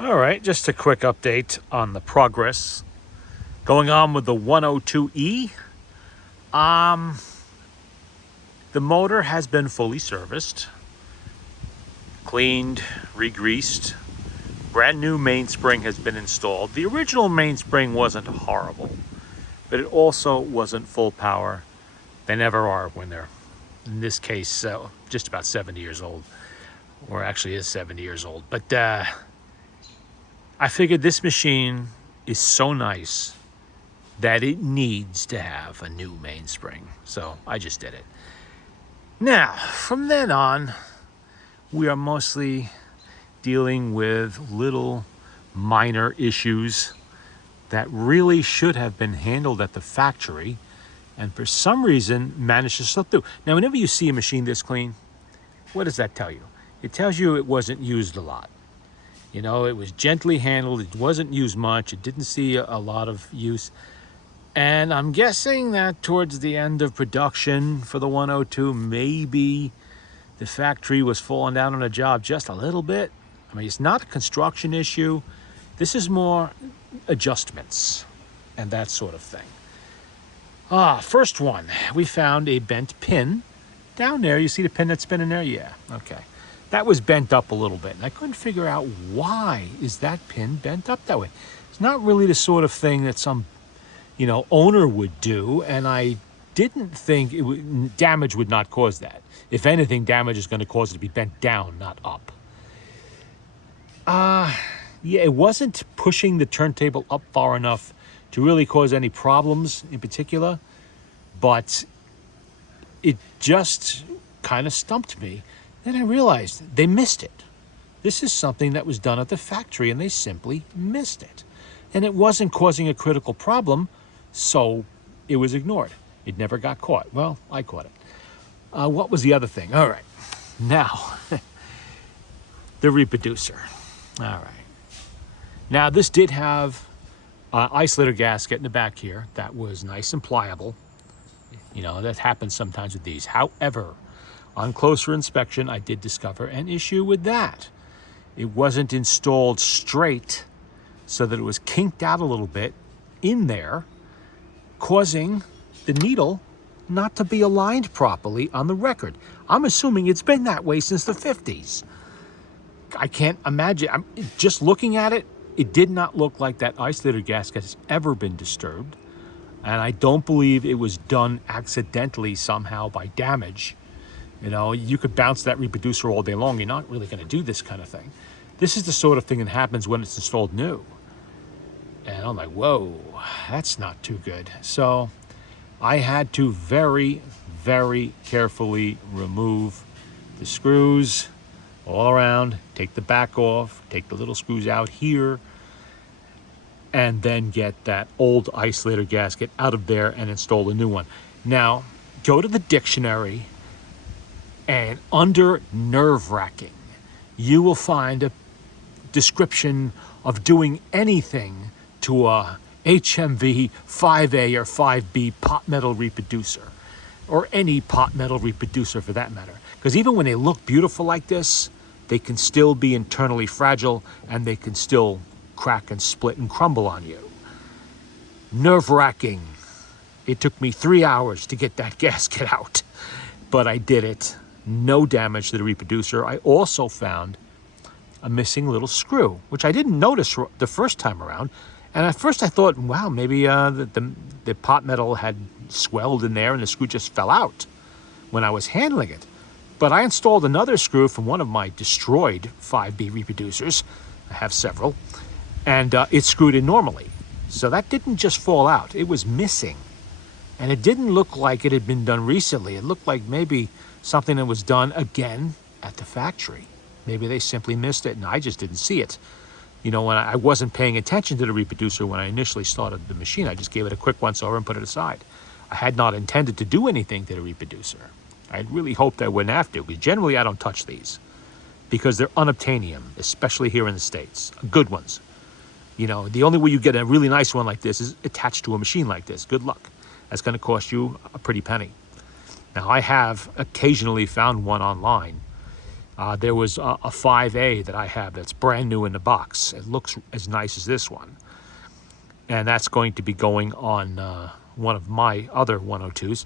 All right, just a quick update on the progress going on with the 102E. The motor has been fully serviced, cleaned, re-greased. Brand new mainspring has been installed. The original mainspring wasn't horrible, but it also wasn't full power. They never are when they're, in this case, just about 70 years old, or actually is 70 years old. But I figured this machine is so nice that it needs to have a new mainspring. So I just did it. Now, from then on, we are mostly dealing with little minor issues that really should have been handled at the factory and for some reason managed to slip through. Now, whenever you see a machine this clean, what does that tell you? It tells you it wasn't used a lot. You know, it was gently handled. It wasn't used much. It didn't see a lot of use. And I'm guessing that towards the end of production for the 102, maybe the factory was falling down on a job just a little bit. I mean, it's not a construction issue. This is more adjustments and that sort of thing. First one, we found a bent pin down there. You see the pin that's spinning there? Yeah, okay. That was bent up a little bit, and I couldn't figure out why is that pin bent up that way. It's not really the sort of thing that some, owner would do, and I didn't think damage would not cause that. If anything, damage is going to cause it to be bent down, not up. Yeah, it wasn't pushing the turntable up far enough to really cause any problems in particular, but it just kind of stumped me. Then I realized they missed it. This is something that was done at the factory and they simply missed it. And it wasn't causing a critical problem, so it was ignored. It never got caught. Well, I caught it. What was the other thing? All right. Now, the reproducer. All right. Now, this did have isolator gasket in the back here that was nice and pliable. That happens sometimes with these. However, on closer inspection, I did discover an issue with that. It wasn't installed straight so that it was kinked out a little bit in there, causing the needle not to be aligned properly on the record. I'm assuming it's been that way since the 50s. I can't imagine. Just looking at it, it did not look like that isolator gasket has ever been disturbed. And I don't believe it was done accidentally somehow by damage. You could bounce that reproducer all day long. You're not really going to do this kind of thing. This is the sort of thing that happens when it's installed new. And I'm like, whoa, that's not too good. So I had to very, very carefully remove the screws all around, take the back off, take the little screws out here, and then get that old isolator gasket out of there and install a new one. Now, go to the dictionary, and under nerve-wracking, you will find a description of doing anything to a HMV 5A or 5B pot metal reproducer, or any pot metal reproducer for that matter. Because even when they look beautiful like this, they can still be internally fragile and they can still crack and split and crumble on you. Nerve-wracking. It took me 3 hours to get that gasket out, but I did it. No damage to the reproducer. I also found a missing little screw, which I didn't notice the first time around. And at first I thought, wow, maybe the pot metal had swelled in there and the screw just fell out when I was handling it. But I installed another screw from one of my destroyed 5B reproducers. I have several. And it screwed in normally. So that didn't just fall out. It was missing. And it didn't look like it had been done recently. It looked like maybe something that was done again at the factory. Maybe they simply missed it and I just didn't see it. When I wasn't paying attention to the reproducer when I initially started the machine, I just gave it a quick once over and put it aside. I had not intended to do anything to the reproducer. I really hoped I wouldn't have to, because generally I don't touch these because they're unobtainium, especially here in the States. Good ones. The only way you get a really nice one like this is attached to a machine like this. Good luck. That's going to cost you a pretty penny. Now, I have occasionally found one online There was a 5A that I have that's brand new in the box. It looks as nice as this one. And that's going to be going on one of my other 102s.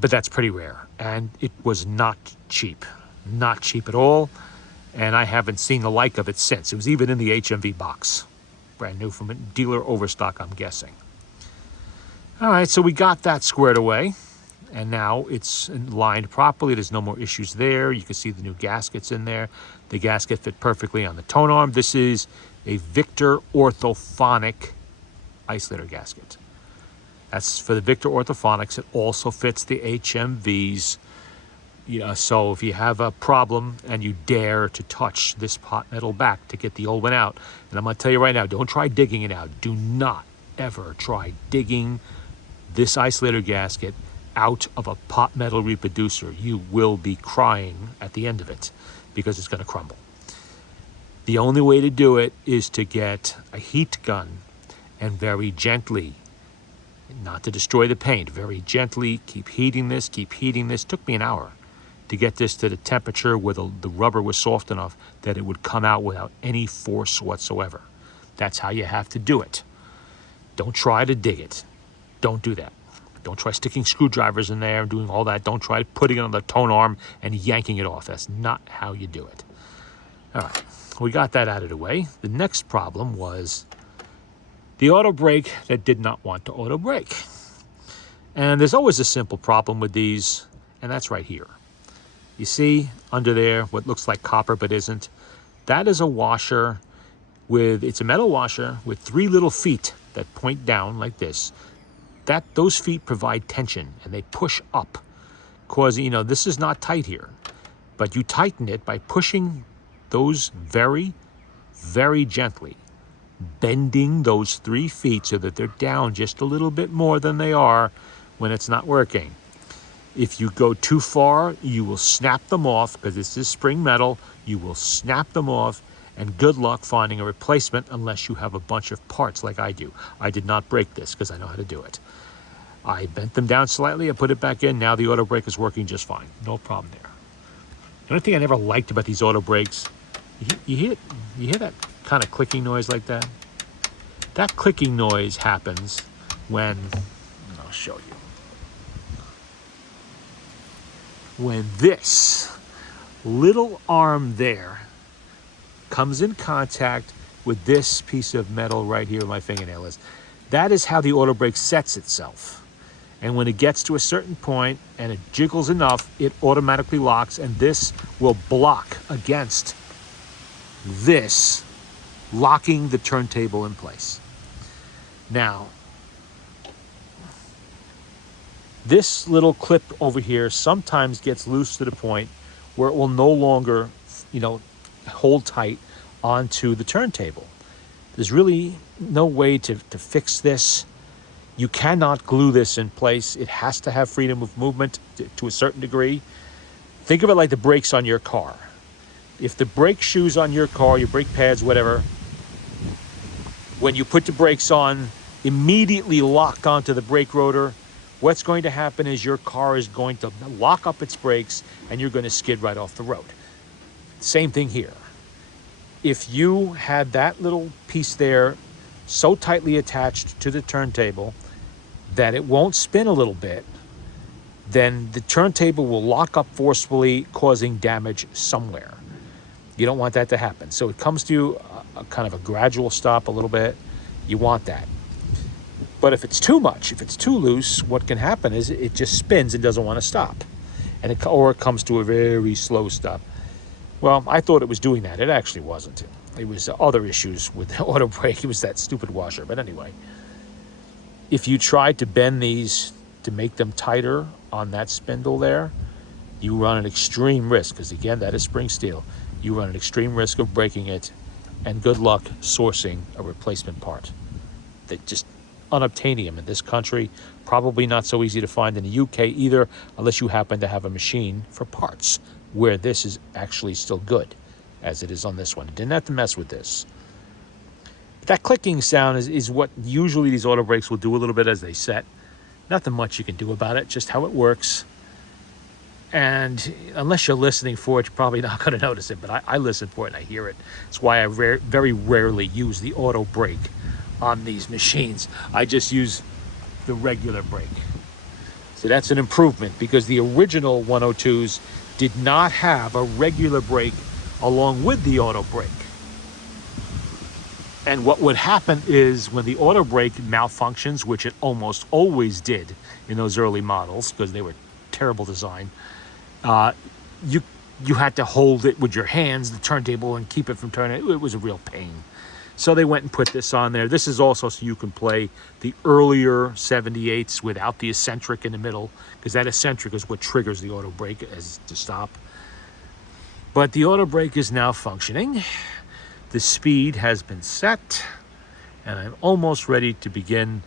But that's pretty rare. And it was not cheap. Not cheap at all. And I haven't seen the like of it since. It was even in the HMV box. Brand new from a dealer overstock, I'm guessing. All right, so we got that squared away. And now it's lined properly. There's no more issues there. You can see the new gaskets in there. The gasket fit perfectly on the tone arm. This is a Victor orthophonic isolator gasket. That's for the Victor orthophonics. It also fits the HMVs. So if you have a problem and you dare to touch this pot metal back to get the old one out, and I'm going to tell you right now, don't try digging it out. Do not ever try digging this isolator gasket out of a pot metal reproducer. You will be crying at the end of it because it's going to crumble. The only way to do it is to get a heat gun and very gently, not to destroy the paint, very gently keep heating this, keep heating this. It took me an hour to get this to the temperature where the rubber was soft enough that it would come out without any force whatsoever. That's how you have to do it. Don't try to dig it. Don't do that. Don't try sticking screwdrivers in there and doing all that. Don't try putting it on the tone arm and yanking it off. That's not how you do it. All right, we got that out of the way. The next problem was the auto brake that did not want to auto brake. And there's always a simple problem with these, and that's right here. You see under there what looks like copper but isn't? That is a washer it's a metal washer with 3 little feet that point down like this. Those feet provide tension and they push up. Causing, this is not tight here, but you tighten it by pushing those very, very gently, bending those 3 feet so that they're down just a little bit more than they are when it's not working. If you go too far, you will snap them off because this is spring metal. You will snap them off, and good luck finding a replacement unless you have a bunch of parts like I do. I did not break this because I know how to do it. I bent them down slightly, I put it back in. Now the auto brake is working just fine. No problem there. The only thing I never liked about these auto brakes, you hear that kind of clicking noise like that? That clicking noise happens when, I'll show you. When this little arm there comes in contact with this piece of metal right here where my fingernail is, that is how the auto brake sets itself. And when it gets to a certain point and it jiggles enough, it automatically locks, and this will block against this, locking the turntable in place. Now, this little clip over here sometimes gets loose to the point where it will no longer, hold tight onto the turntable. There's really no way to fix this. You cannot glue this in place. It has to have freedom of movement to a certain degree. Think of it like the brakes on your car. If the brake shoes on your car, your brake pads, whatever, when you put the brakes on, immediately lock onto the brake rotor, what's going to happen is your car is going to lock up its brakes and you're going to skid right off the road. Same thing here. If you had that little piece there so tightly attached to the turntable that it won't spin a little bit, then the turntable will lock up forcefully, causing damage somewhere. You don't want that to happen. So it comes to a kind of a gradual stop a little bit. You want that. But if it's too much, if it's too loose, what can happen is it just spins and doesn't want to stop. Or it comes to a very slow stop. Well, I thought it was doing that. It actually wasn't. It was other issues with the auto brake. It was that stupid washer. But anyway, if you tried to bend these to make them tighter on that spindle there, you run an extreme risk, because again, that is spring steel. You run an extreme risk of breaking it, and good luck sourcing a replacement part. That just unobtainium in this country, probably not so easy to find in the UK either, unless you happen to have a machine for parts where this is actually still good, as it is on this one. Didn't have to mess with this. But that clicking sound is what usually these auto brakes will do a little bit as they set. Nothing much you can do about it, just how it works. And unless you're listening for it, you're probably not going to notice it, but I listen for it and I hear it. That's why I very rarely use the auto brake on these machines. I just use the regular brake. So that's an improvement, because the original 102s did not have a regular brake along with the auto brake. And what would happen is when the auto brake malfunctions, which it almost always did in those early models because they were terrible design, you had to hold it with your hands, the turntable, and keep it from turning. It was a real pain. So they went and put this on there. This is also so you can play the earlier 78s without the eccentric in the middle, because that eccentric is what triggers the auto brake as to stop. But the auto brake is now functioning. The speed has been set, and I'm almost ready to begin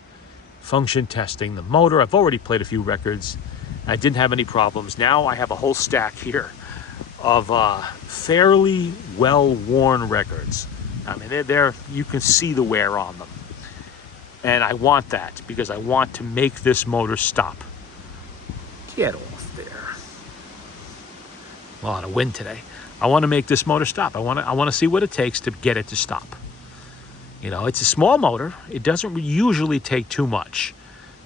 function testing the motor. I've already played a few records. I didn't have any problems. Now I have a whole stack here of fairly well-worn records. I mean, they're you can see the wear on them. And I want that because I want to make this motor stop. Get off there. A lot of wind today. I want to make this motor stop. I want to see what it takes to get it to stop. You know, it's a small motor. It doesn't usually take too much.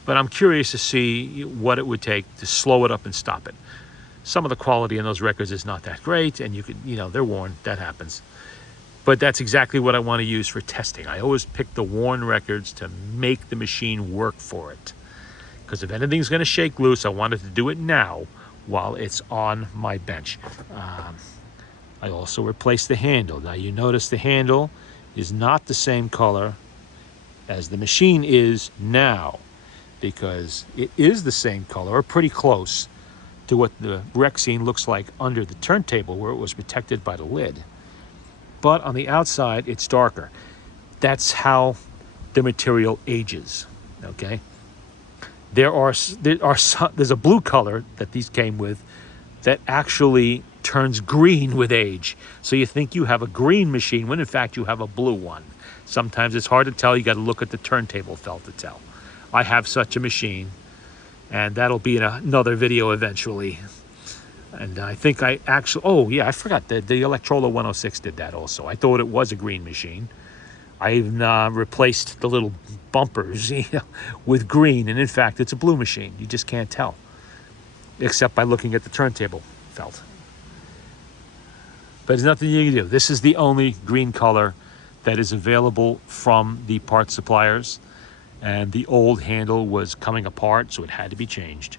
But I'm curious to see what it would take to slow it up and stop it. Some of the quality in those records is not that great, and they're worn. That happens. But that's exactly what I want to use for testing. I always pick the worn records to make the machine work for it. Because if anything's going to shake loose, I wanted to do it now while it's on my bench. I also replaced the handle. Now you notice the handle is not the same color as the machine is now, because it is the same color, or pretty close to what the wreck scene looks like under the turntable where it was protected by the lid. But on the outside, it's darker. That's how the material ages, okay? There's a blue color that these came with that actually turns green with age. So you think you have a green machine when in fact you have a blue one. Sometimes it's hard to tell. You got to look at the turntable felt to tell. I have such a machine, and that'll be in another video eventually. And I think I I forgot that the Electrola 106 did that also. I thought it was a green machine. I even replaced the little bumpers with green, and in fact it's a blue machine. You just can't tell, except by looking at the turntable felt. But there's nothing you can do. This is the only green color that is available from the part suppliers, and the old handle was coming apart, so it had to be changed.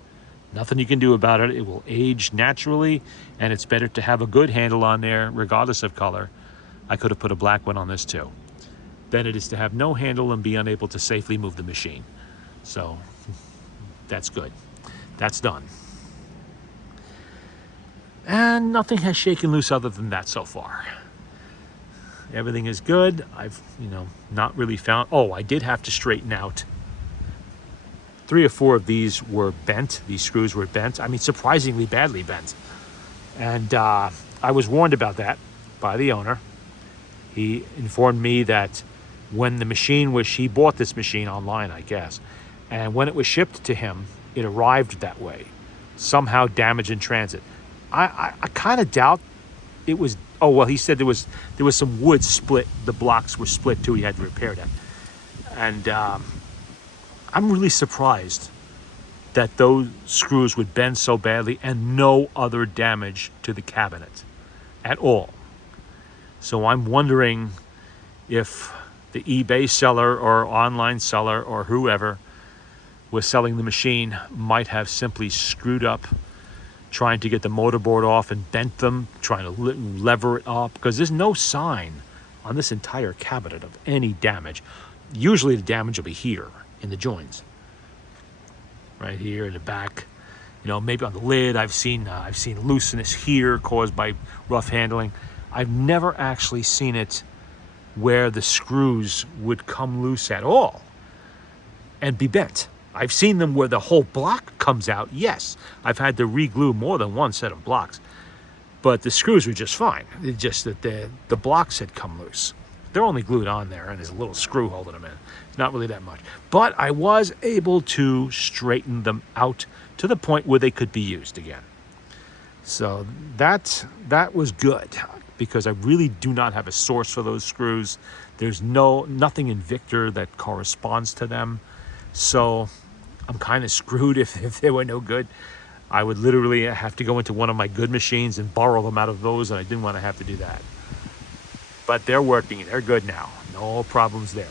Nothing you can do about it. It will age naturally, and it's better to have a good handle on there regardless of color. I could have put a black one on this too. Than it is to have no handle and be unable to safely move the machine. So that's good. That's done. And nothing has shaken loose other than that so far. Everything is good. I've, not really found... Oh, I did have to straighten out. 3 or 4 of these were bent. These screws were bent. I mean, surprisingly badly bent. And I was warned about that by the owner. He informed me that when the machine was... He bought this machine online, I guess. And when it was shipped to him, it arrived that way. Somehow damaged in transit. I kind of doubt it was... Oh, well, he said there was some wood split. The blocks were split, too. He had to repair that. And I'm really surprised that those screws would bend so badly and no other damage to the cabinet at all. So I'm wondering if the eBay seller or online seller or whoever was selling the machine might have simply screwed up trying to get the motorboard off and bent them, trying to lever it up, because there's no sign on this entire cabinet of any damage. Usually the damage will be here in the joints, right here in the back. Maybe on the lid. I've seen looseness here caused by rough handling. I've never actually seen it where the screws would come loose at all and be bent. I've seen them where the whole block comes out. Yes, I've had to re-glue more than one set of blocks, but the screws were just fine. It's just that the blocks had come loose. They're only glued on there, and there's a little screw holding them in. It's not really that much. But I was able to straighten them out to the point where they could be used again. So that was good, because I really do not have a source for those screws. There's nothing in Victor that corresponds to them. So I'm kind of screwed if they were no good. I would literally have to go into one of my good machines and borrow them out of those, and I didn't want to have to do that. But they're working, they're good now. No problems there.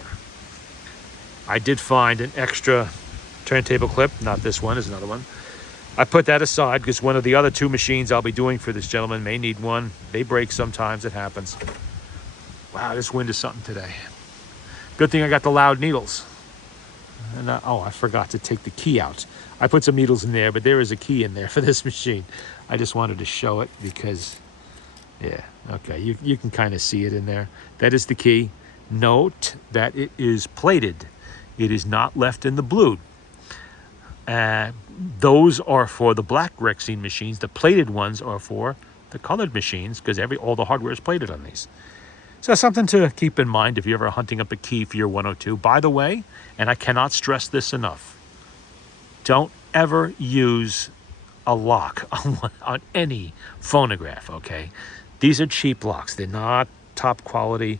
I did find an extra turntable clip, not this one, is another one. I put that aside because one of the other two machines I'll be doing for this gentleman may need one. They break sometimes, it happens. Wow, this wind is something today. Good thing I got the loud needles. And oh, I forgot to take the key out. I put some needles in there, but there is a key in there for this machine. I just wanted to show it because, yeah, okay, you can kind of see it in there. That is the key. Note that it is plated. It is not left in the blue. Those are for the black Rexine machines. The plated ones are for the colored machines, because all the hardware is plated on these. So something to keep in mind if you're ever hunting up a key for your 102. By the way, and I cannot stress this enough, don't ever use a lock on any phonograph, okay? These are cheap locks. They're not top quality.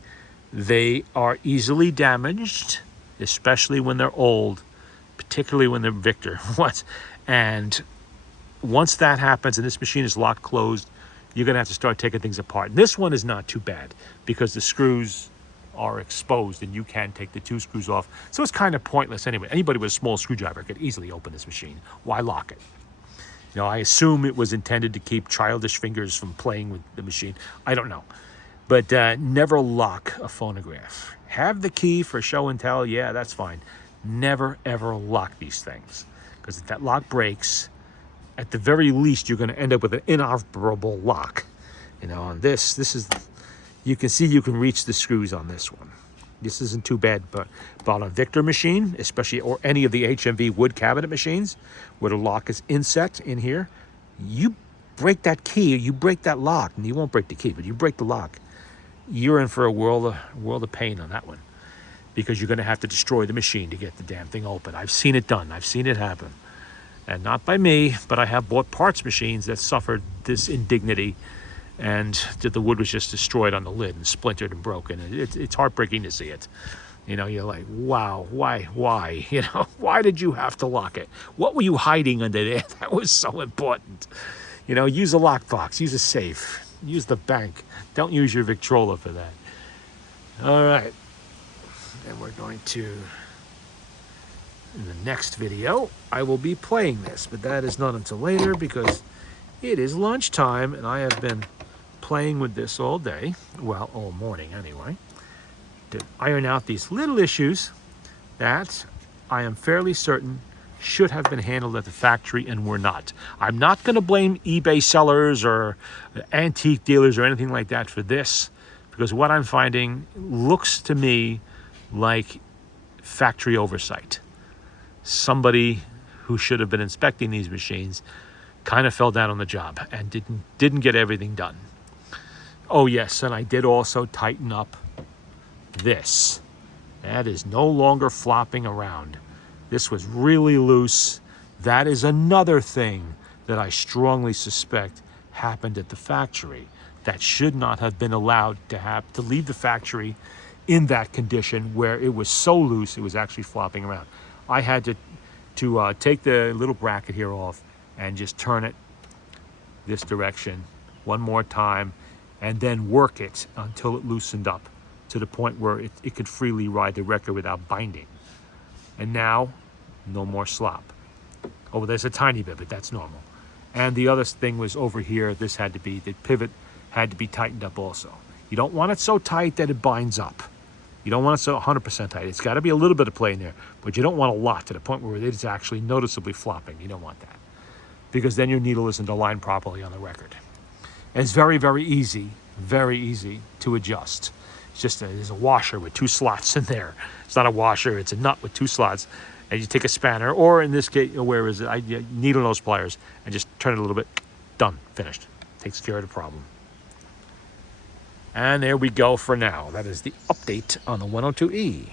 They are easily damaged, especially when they're old, particularly when they're Victor. And once that happens and this machine is locked closed, you're going to have to start taking things apart. And this one is not too bad because the screws are exposed and you can take the two screws off. So it's kind of pointless anyway. Anybody with a small screwdriver could easily open this machine. Why lock it? You know, I assume it was intended to keep childish fingers from playing with the machine. I don't know. But never lock a phonograph. Have the key for show and tell. Yeah, that's fine. Never, ever lock these things. Because if that lock breaks, at the very least, you're going to end up with an inoperable lock. You know, on this is, you can see you can reach the screws on this one. This isn't too bad, but on a Victor machine, especially, or any of the HMV wood cabinet machines, where the lock is inset in here, you break that key, you break that lock, and you won't break the key, but you break the lock, you're in for a world of pain on that one, because you're going to have to destroy the machine to get the damn thing open. I've seen it done. I've seen it happen. And not by me, but I have bought parts machines that suffered this indignity, and the wood was just destroyed on the lid and splintered and broken. It's heartbreaking to see it. You know, you're like, wow, why? You know, why did you have to lock it? What were you hiding under there that was so important? You know, use a lockbox, use a safe, use the bank. Don't use your Victrola for that. All right. And we're going to, in the next video, I will be playing this, but that is not until later because it is lunchtime and I have been playing with this all day, well, all morning anyway, to iron out these little issues that I am fairly certain should have been handled at the factory and were not. I'm not going to blame eBay sellers or antique dealers or anything like that for this, because what I'm finding looks to me like factory oversight. Somebody who should have been inspecting these machines kind of fell down on the job and didn't get everything done. Oh yes, and I did also tighten up this. That is no longer flopping around. This was really loose. That is another thing that I strongly suspect happened at the factory that should not have been allowed to leave the factory in that condition where it was so loose it was actually flopping around. I had to take the little bracket here off and just turn it this direction one more time and then work it until it loosened up to the point where it could freely ride the record without binding. And now, no more slop. Oh, there's a tiny bit, but that's normal. And the other thing was over here, the pivot had to be tightened up also. You don't want it so tight that it binds up. You don't want it so 100% tight. It's got to be a little bit of play in there, but you don't want a lot to the point where it's actually noticeably flopping. You don't want that, because then your needle isn't aligned properly on the record. And it's very, very easy to adjust. It's just there's a washer with 2 slots in there. It's not a washer, it's a nut with 2 slots. And you take a spanner, or in this case, where is it? Needle nose pliers, and just turn it a little bit. Done, finished. Takes care of the problem. And there we go for now. That is the update on the 102E.